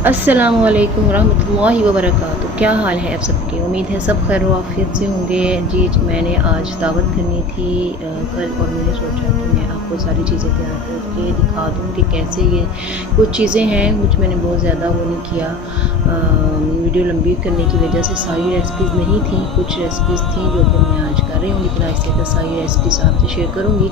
अस्सलामुअलैकुम रहमतुल्लाहि व बरकातुहू। क्या हाल है आप सबकी? उम्मीद है सब खैर आफियत से होंगे। जी मैंने आज दावत करनी थी कल, और मैंने सोचा कि मैं आपको सारी चीज़ें तैयार करके दिखा दूँ कि कैसे ये कुछ चीज़ें हैं। कुछ मैंने बहुत ज़्यादा वो नहीं किया, वीडियो लंबी करने की वजह से सारी रेसिपीज़ नहीं थी। कुछ रेसिपीज़ थी जो कि मैं आज कर रही हूँ, लेकिन ऐसे तो सारी रेसिपीज़ आपसे शेयर करूँगी।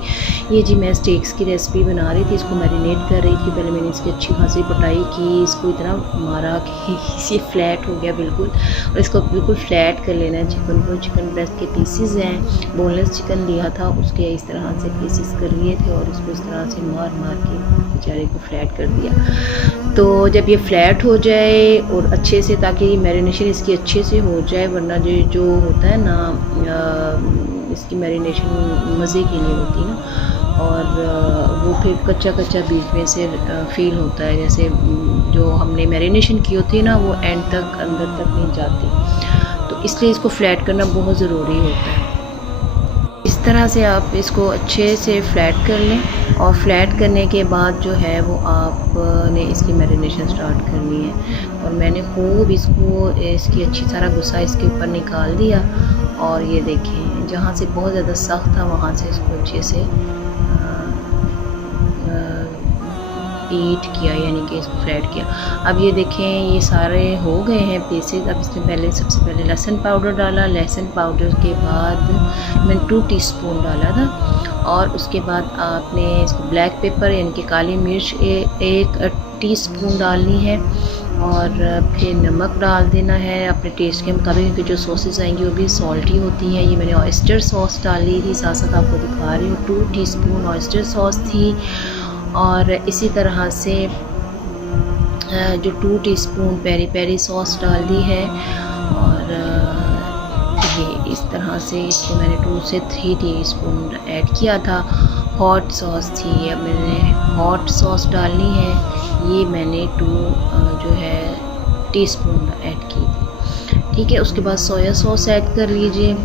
ये जी मैं स्टेक्स की रेसिपी बना रही थी, इसको मैरिनेट कर रही थी। पहले मैंने इसकी अच्छी खासी पिटाई की, इसको इतना मारा कि ये फ्लैट हो गया बिल्कुल। और इसको बिल्कुल फ्लैट कर लेना है चिकन को। चिकन ब्रेस्ट के पीसेस हैं, बोनलेस चिकन लिया था, उसके इस तरह से पीसेस कर लिए थे और इसको इस तरह से मार मार के बेचारे को फ्लैट कर दिया। तो जब ये फ्लैट हो जाए और अच्छे से, ताकि मैरिनेशन इसकी अच्छे से हो जाए, वरना जो होता है ना इसकी मैरिनेशन मज़े के लिए होती है ना, और वो फिर कच्चा कच्चा बीच में से फील होता है, जैसे जो हमने मैरिनेशन की होती है ना वो एंड तक अंदर तक नहीं जाती। तो इसलिए इसको फ्लैट करना बहुत ज़रूरी होता है। इस तरह से आप इसको अच्छे से फ्लैट कर लें, और फ्लैट करने के बाद जो है वो आपने इसकी मैरिनेशन स्टार्ट करनी है। और मैंने खूब इसको इसकी अच्छी सारा गुस्सा इसके ऊपर निकाल दिया, और ये देखें जहाँ से बहुत ज़्यादा सख्त था वहाँ से इसको अच्छे से ईट किया, यानी कि इसको फ्लैट किया। अब ये देखें ये सारे हो गए हैं पीसेस। अब इसमें पहले सबसे पहले लहसुन पाउडर डाला। लहसुन पाउडर के बाद मैंने 2 टीस्पून डाला था, और उसके बाद आपने इसको ब्लैक पेपर यानी कि काली मिर्च 1 टीस्पून डालनी है, और फिर नमक डाल देना है अपने टेस्ट के मुताबिक, क्योंकि जो सॉसेस आएंगी वो भी सॉल्टी होती हैं। ये मैंने ऑयस्टर सॉस डाली थी, साथ साथ आपको दिखा रही हूँ 2 टीस्पून ऑयस्टर सॉस थी। और इसी तरह से जो 2 टीस्पून पेरी पेरी सॉस डाल दी है, और ये इस तरह से इसको मैंने 2 से 3 टीस्पून ऐड किया था। हॉट सॉस थी, अब मैंने हॉट सॉस डालनी है, ये मैंने 2 जो है टीस्पून ऐड की थी। ठीक है, उसके बाद सोया सॉस ऐड कर लीजिए।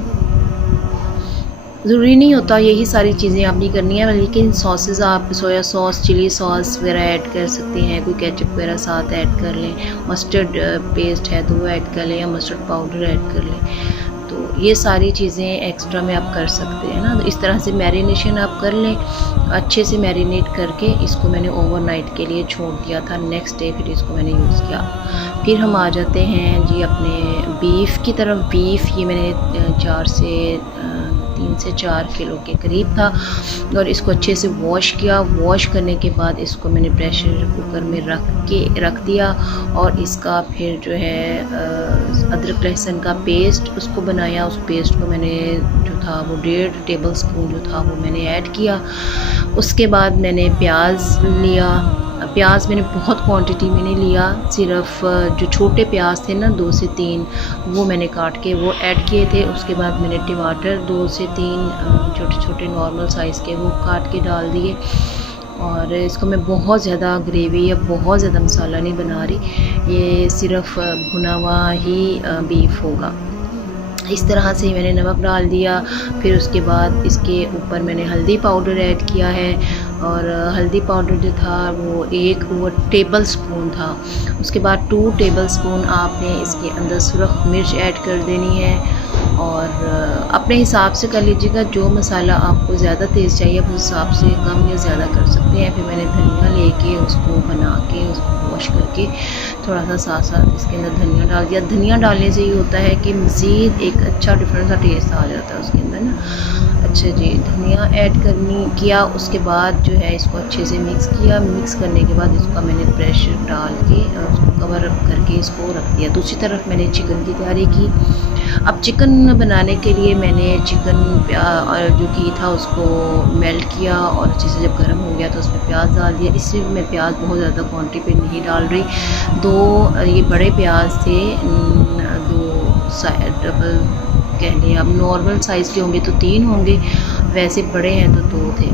ज़रूरी नहीं होता यही सारी चीज़ें आपने करनी है, लेकिन सॉसेस आप सोया सॉस, चिली सॉस वगैरह ऐड कर सकते हैं। कोई केचप वगैरह साथ ऐड कर लें, मस्टर्ड पेस्ट है तो वो ऐड कर लें, या मस्टर्ड पाउडर ऐड कर लें। तो ये सारी चीज़ें एक्स्ट्रा में आप कर सकते हैं ना। तो इस तरह से मैरिनेशन आप कर लें, अच्छे से मैरिनेट करके इसको मैंने ओवरनाइट के लिए छोड़ दिया था। नेक्स्ट डे फिर इसको मैंने यूज़ किया। फिर हम आ जाते हैं जी अपने बीफ की तरफ। बीफ ये मैंने 3 से 4 किलो के करीब था, और इसको अच्छे से वॉश किया। वॉश करने के बाद इसको मैंने प्रेशर कुकर में रख दिया, और इसका फिर जो है अदरक लहसुन का पेस्ट उसको बनाया। उस पेस्ट को मैंने जो था वो 1.5 टेबल स्पून जो था वो मैंने ऐड किया। उसके बाद मैंने प्याज लिया। प्याज मैंने बहुत क्वांटिटी में नहीं लिया, सिर्फ जो छोटे प्याज थे ना 2 से 3 वो मैंने काट के वो ऐड किए थे। उसके बाद मैंने टमाटर 2 से 3 छोटे छोटे नॉर्मल साइज़ के वो काट के डाल दिए। और इसको मैं बहुत ज़्यादा ग्रेवी या बहुत ज़्यादा मसाला नहीं बना रही, ये सिर्फ भुना हुआ ही बीफ होगा। इस तरह से मैंने नमक डाल दिया। फिर उसके बाद इसके ऊपर मैंने हल्दी पाउडर ऐड किया है, और हल्दी पाउडर जो था वो 1 टेबल स्पून था। उसके बाद 2 टेबल स्पून आपने इसके अंदर सुरख मिर्च ऐड कर देनी है, और अपने हिसाब से कर लीजिएगा। जो मसाला आपको ज़्यादा तेज़ चाहिए उस हिसाब से कम या ज़्यादा कर सकते हैं। फिर मैंने धनिया लेके उसको बना के उसको वॉश करके थोड़ा सा साथ साथ इसके अंदर धनिया डाल दिया। धनिया डालने से ये होता है कि मज़ीद एक अच्छा डिफरेंट सा टेस्ट आ जाता है उसके अंदर ना। अच्छा जी, धनिया ऐड किया। उसके बाद जो है इसको अच्छे से मिक्स किया। मिक्स करने के बाद इसका मैंने प्रेशर डाल के उसको कवर अप करके इसको रख दिया। दूसरी तरफ मैंने चिकन की तैयारी की। अब चिकन बनाने के लिए मैंने चिकन जो घी था उसको मेल्ट किया, और अच्छे से जब गर्म हो गया तो उसमें प्याज डाल दिया। इसमें मैं प्याज बहुत ज़्यादा क्वांटिटी पे नहीं डाल रही। 2 ये बड़े प्याज थे, 2 डबल कह लें, अब नॉर्मल साइज़ के होंगे तो 3 होंगे, वैसे बड़े हैं तो 2 थे।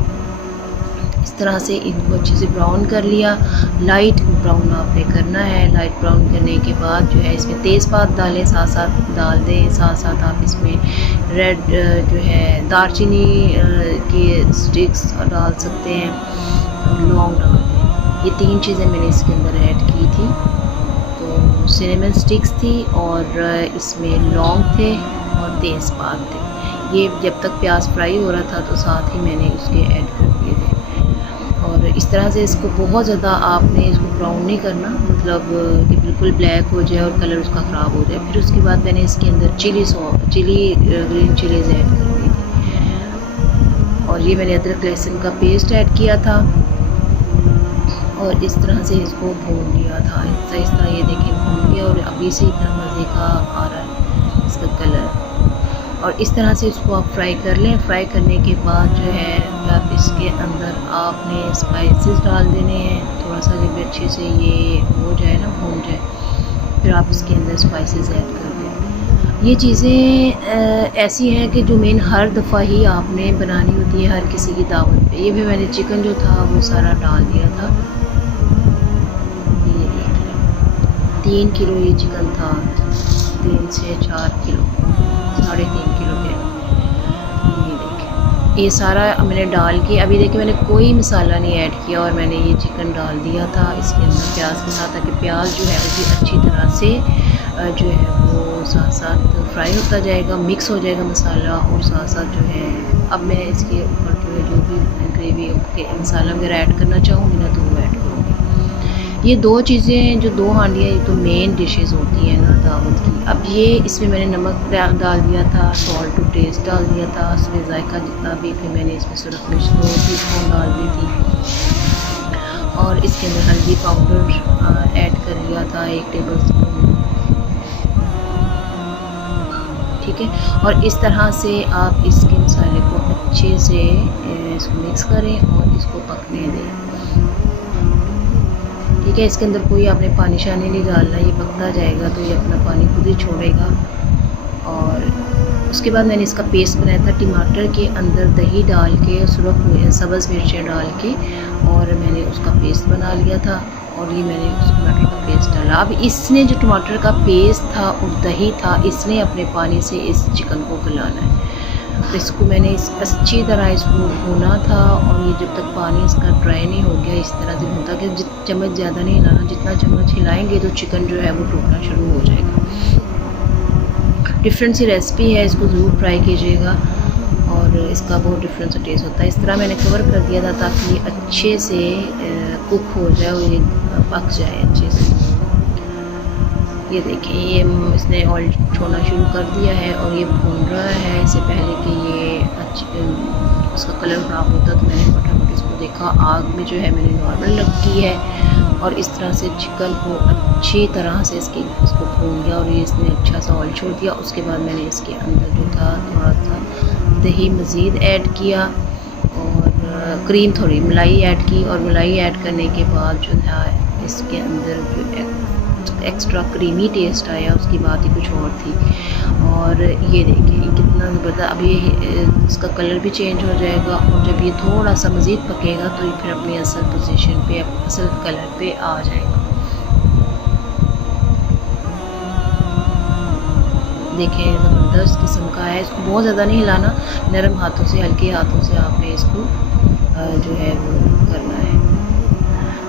इस तरह से इनको अच्छे से ब्राउन कर लिया। लाइट ब्राउन आपने करना है। लाइट ब्राउन करने के बाद जो है इसमें तेज़पात डालें, साथ साथ डाल दें। साथ साथ आप इसमें रेड जो है दालचीनी के स्टिक्स डाल सकते हैं, और लौंग डाल दें। ये 3 चीज़ें मैंने इसके अंदर ऐड की थी। सिनेमन स्टिक्स थी और इसमें लौंग थे और तेज़पात थे। ये जब तक प्याज फ्राई हो रहा था तो साथ ही मैंने उसके ऐड कर दिए थे। और इस तरह से इसको बहुत ज़्यादा आपने इसको ब्राउन नहीं करना, मतलब कि बिल्कुल ब्लैक हो जाए और कलर उसका ख़राब हो जाए। फिर उसके बाद मैंने इसके अंदर ग्रीन चिलीज़ ऐड कर दी थी और ये मैंने अदरक लहसुन का पेस्ट ऐड किया था और इस तरह से इसको भून लिया था। इस तरह ये देखिए भून लिया और अभी से इतना मज़े का आ रहा है इसका कलर। और इस तरह से इसको आप फ्राई कर लें। फ्राई करने के बाद जो है आप इसके अंदर आपने स्पाइसेस डाल देने हैं। थोड़ा सा जब अच्छे से ये हो जाए ना, भून जाए, फिर आप इसके अंदर स्पाइसेस ऐड कर दें। ये चीज़ें ऐसी हैं कि जो मेन हर दफ़ा ही आपने बनानी होती है हर किसी की दावत पे। ये भी मैंने चिकन जो था वो सारा डाल दिया था। ये देख 3 किलो ये चिकन था, 3 से 4 किलो, 3.5 किलो के। ये देखिए ये सारा मैंने डाल के, अभी देखिए मैंने कोई मसाला नहीं ऐड किया और मैंने ये चिकन डाल दिया था इसके अंदर प्याज के साथ, ताकि प्याज जो है वो भी अच्छी तरह से जो है वो साथ साथ फ्राई होता जाएगा, मिक्स हो जाएगा मसाला और साथ साथ जो है। अब मैं इसके ऊपर जो भी ग्रेवी के मसाला वगैरह ऐड करना चाहूँगी ना तो वो ऐड करूँगी। ये 2 चीज़ें जो 2 हांडियाँ ये तो मेन डिशेस होती हैं ना दावत की। अब ये इसमें मैंने नमक डाल दिया था, सॉल्ट टू टेस्ट डाल दिया था, उसमें जायका जितना भी, फिर मैंने इसमें सिर्फ मिर्च 2 टीस्पून डाल दी थी और इसके अंदर हल्दी पाउडर ऐड कर लिया था 1 टेबल स्पून। ठीक है, और इस तरह से आप इसके मसाले को अच्छे से इसको मिक्स करें और इसको पकने दें। ठीक है, इसके अंदर कोई आपने पानी शानी नहीं डालना, ये पकता जाएगा तो ये अपना पानी खुद ही छोड़ेगा। और उसके बाद मैंने इसका पेस्ट बनाया था टमाटर के अंदर दही डाल के, सब्ज़ मिर्चें डाल के, और मैंने उसका पेस्ट बना लिया था और ये मैंने उस टमाटर का पेस्ट डाला। अब इसने जो टमाटर का पेस्ट था और दही था, इसने अपने पानी से इस चिकन को गलाना है। तो इसको मैंने अच्छी तरह इसको भूना था और ये जब तक पानी इसका ड्राई नहीं हो गया, इस तरह से भूनता कि चम्मच ज़्यादा नहीं हिलाना, जितना चम्मच हिलाएंगे तो चिकन जो है वो टूटना शुरू हो जाएगा। डिफरेंट सी रेसिपी है, इसको ज़रूर ट्राई कीजिएगा और इसका बहुत डिफरेंट सा टेस्ट होता है। इस तरह मैंने कवर कर दिया था ताकि ये अच्छे से कुक हो जाए और ये पक जाए अच्छे से। ये देखिए ये इसने ऑयल छोड़ना शुरू कर दिया है और ये भून रहा है। इससे पहले कि ये उसका कलर ख़राब होता तो मैंने फटाफट इसको देखा, आग में जो है मैंने नॉर्मल रखी है और इस तरह से चिकन को अच्छी तरह से इसको भून गया और ये इसने अच्छा सा ऑयल छोड़ दिया। उसके बाद मैंने इसके अंदर जो था थोड़ा सा दही मज़ीद ऐड किया और क्रीम, थोड़ी मलाई ऐड की और मलाई ऐड करने के बाद जो है इसके अंदर जो एक्स्ट्रा क्रीमी टेस्ट आया, उसकी बात ही कुछ और थी। और ये देखिए कितना ज़बरदस्त, अब ये इसका कलर भी चेंज हो जाएगा और जब ये थोड़ा सा मज़ीद पकेगा तो ये फिर अपनी असल पोजीशन पे, असल कलर पे आ जाएगा। देखें ज़बरदस्त किस्म का है। इसको बहुत ज़्यादा नहीं हिलाना, नरम हाथों से, हल्के हाथों से आपने इसको जो है वो करना है।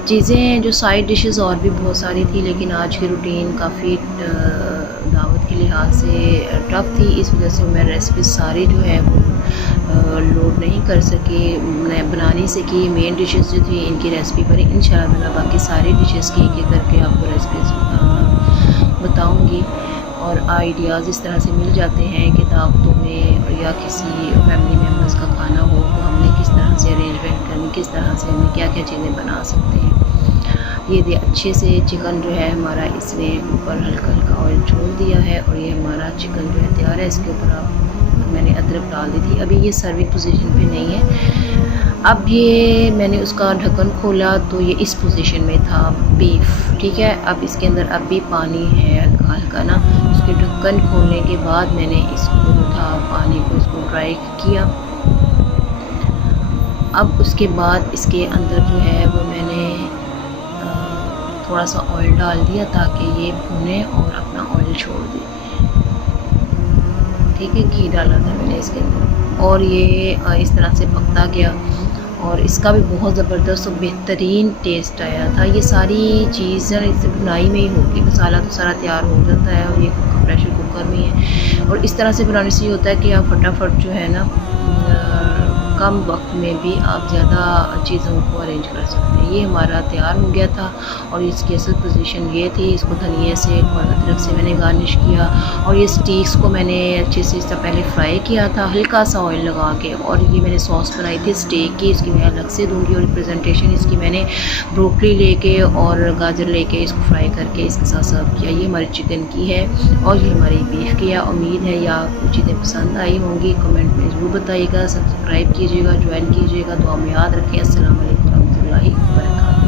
चीज़ें जो साइड डिशेस और भी बहुत सारी थी, लेकिन आज की रूटीन काफ़ी दावत के लिहाज से टफ थी, इस वजह से मैं रेसिपी सारी जो है वो लोड नहीं कर सकी, बना नहीं सकी। मेन डिशेस जो थी इनकी रेसिपी पर इंशाल्लाह बाकी सारी डिशेस की एक करके आपको रेसिपीज बताऊँगी। और आइडियाज़ इस तरह से मिल जाते हैं कि दावतों में या किसी फैमिली मेम्बर्स का खाना हो तो हमने किस तरह से अरेंजमेंट करनी, किस तरह से हमने क्या क्या चीज़ें बना सकते हैं। ये अच्छे से चिकन जो है हमारा, इसने ऊपर हल्का हल्का ऑयल छोड़ दिया है और ये हमारा चिकन जो है तैयार है। इसके ऊपर आप मैंने अदरक डाल दी थी। अभी ये सर्विंग पोजीशन पे नहीं है। अब ये मैंने उसका ढक्कन खोला तो ये इस पोजीशन में था बीफ। ठीक है, अब इसके अंदर अब भी पानी है हल्का हल्का ना। उसके ढक्कन खोलने के बाद मैंने इसको जो था पानी को इसको ड्राई किया। अब उसके बाद इसके अंदर जो है वो मैंने थोड़ा सा ऑयल डाल दिया ताकि ये भुने और अपना ऑयल छोड़ दे। ठीक है, घी डाला था मैंने इसके अंदर और ये इस तरह से पकता गया और इसका भी बहुत ज़बरदस्त और बेहतरीन टेस्ट आया था। ये सारी चीज़ें इस बुनाई में ही होगी, मसाला तो सारा तैयार हो जाता है और ये प्रेशर कुकर में है। और इस तरह से बनाने से ये होता है कि आप फटाफट जो है ना कम वक्त में भी आप ज़्यादा चीज़ों को अरेंज कर सकते हैं। ये हमारा तैयार हो गया था और इसकी असल पोजीशन ये थी। इसको धनिए से और अदरक से मैंने गार्निश किया और ये स्टीक्स को मैंने अच्छे से इससे पहले फ्राई किया था हल्का सा ऑयल लगा के। और ये मैंने सॉस बनाई थी स्टेक की, इसकी मैं अलग से दूँगी। और प्रेजेंटेशन इसकी मैंने ब्रोकली लेके और गाजर लेके इसको फ्राई करके इसके साथ सर्व किया। ये हमारी चिकन की है और ये हमारी बीफ की है। उम्मीद है या आपको चीज़ें पसंद आई होंगी, कमेंट में ज़रूर बताइएगा। सब्सक्राइब कीजिएगा, ज्वाइन कीजिएगा। दुआ में याद रखें। अस्सलाम वालेकुम रहमतुल्लाहि व बरकातहू।